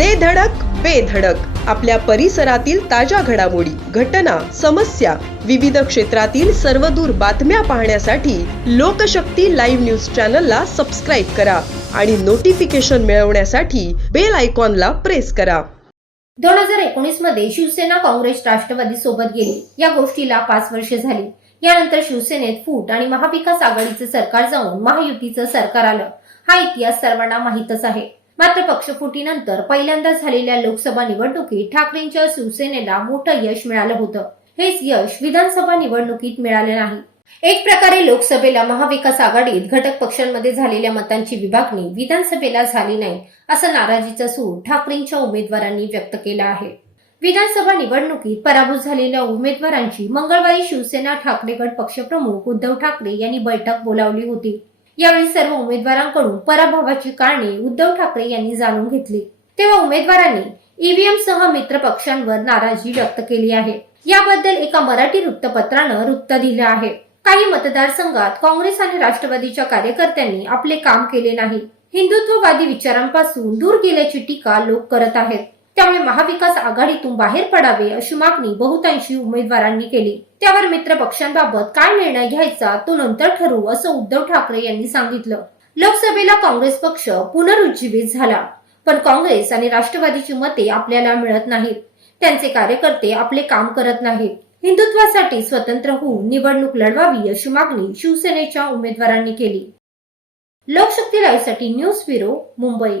दे धडक बेधडक आपल्या परिसरातील ताज्या घडामोडी घटना समस्या विविध क्षेत्रातील सर्वदूर बातम्या पाहण्यासाठी लोकशक्ती लाईव्ह न्यूज चॅनलला सबस्क्राईब करा आणि नोटिफिकेशन मिळवण्यासाठी बेल आयकॉनला प्रेस करा. दोन हजार एकोणीसमध्ये शिवसेना काँग्रेस राष्ट्रवादी सोबत गेली. या गोष्टीला पाच वर्षे झाली. यानंतर शिवसेनेत फूट आणि महाविकास आघाडीचे सरकार जाऊन महायुतीचं सरकार आलं. हा इतिहास सर्वांना माहीतच आहे. मात्र पक्षफुटीनंतर पहिल्यांदा झालेल्या लोकसभा निवडणुकीत ठाकरेंच्या शिवसेनेला मोठं यश मिळालं होतं. हेच यश विधानसभा निवडणुकीत मिळाले नाही. एक प्रकारे लोकसभेला महाविकास आघाडीत घटक पक्षांमध्ये झालेल्या मतांची विभागणी विधानसभेला झाली नाही असं नाराजीचं सूर ठाकरेंच्या उमेदवारांनी व्यक्त केलं आहे. विधानसभा निवडणुकीत पराभूत झालेल्या उमेदवारांची मंगळवारी शिवसेना ठाकरे गट पक्षप्रमुख उद्धव ठाकरे यांनी बैठक बोलावली होती. यावेळी सर्व उमेदवारांकडून पराभवाची कारणे उद्धव ठाकरे यांनी जाणून घेतली. तेव्हा उमेदवारांनी ईव्हीएम सह मित्र पक्षांवर नाराजी व्यक्त केली आहे. याबद्दल एका मराठी वृत्तपत्रानं वृत्त दिलं आहे. काही मतदारसंघात काँग्रेस आणि राष्ट्रवादीच्या कार्यकर्त्यांनी आपले काम केले नाही. हिंदुत्ववादी विचारांपासून दूर गेल्याची टीका लोक करत आहेत. त्यामुळे महाविकास आघाडीतून बाहेर पडावे अशी मागणी बहुतांशी उमेदवारांनी केली. त्यावर मित्र पक्षांबाबत काय निर्णय घ्यायचा तो नंतर ठरवू असं उद्धव ठाकरे यांनी सांगितलं. लोकसभेला काँग्रेस पक्ष पुनरुज्जीवित झाला. पण काँग्रेस आणि राष्ट्रवादीची मते आपल्याला मिळत नाहीत. त्यांचे कार्यकर्ते आपले काम करत नाहीत. हिंदुत्वासाठी स्वतंत्र होऊन निवडणूक लढवावी अशी मागणी शिवसेनेच्या उमेदवारांनी केली. लोकशक्ती लाईव्हसाठी न्यूज ब्युरो मुंबई.